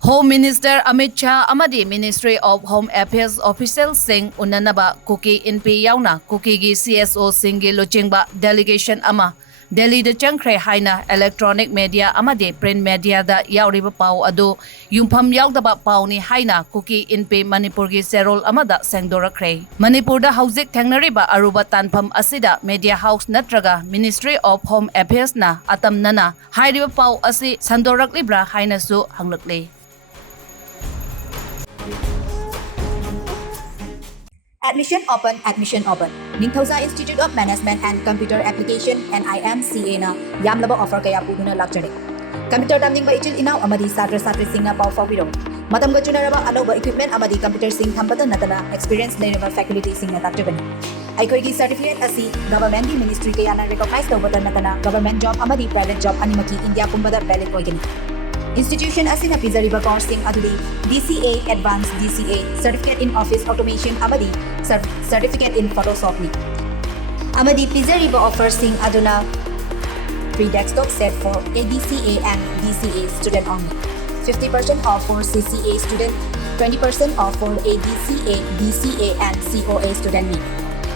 Home Minister Amit Shah amadi Ministry of Home Affairs officials sing unanaba Kuki-Inpi yauna Kuki-gi CSO Singi luchingba delegation ama Delhi da Changkhre Haina electronic media amadi print media da yauriba pau adu yumpham yaudaba pau ni Haina Kuki-Inpi Manipur gi serol amada Sengdorakhre Manipur da hauzik thangnariba aruba tanpham asida media house natraga Ministry of Home Affairs na atam nana Hairiba pau asi Sengdorakhlibra Haina su hanglakli Admission open. Ningthausa Institute of Management and Computer Application NIMCA na yamlaba offer kaya puduna lakjare. Computer tamning ba ichil inaw amadi satra singna pau fawiro. Matam ga chunaraba anoba equipment amadi computer sing thambada natana experience leiraba faculty singna takjabani. Aikoigi certificate asi government di ministry kaya na recognize tawbata natana government job amadi private job animaki India pumbada valid oigani. Institution asina pizariba course sing adudi DCA Advanced DCA Certificate in Office Automation amadi Certificate in Photoshop ni. Amadi pizariba offer sing aduna free desktop set for ADCA and DCA student only. 50% off for CCA student, 20% off for ADCA, DCA and COA student ni.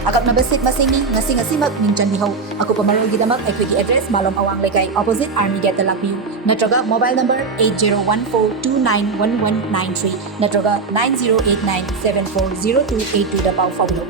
Agak mabasit masingi ngasi mag minjan bihaw. Ako pamarol gidamak ay quick address Malom Awang Legay opposite Army Gate Lakview. Natraga mobile number 8014291193. Natraga 9089740282 Davao Fawilo.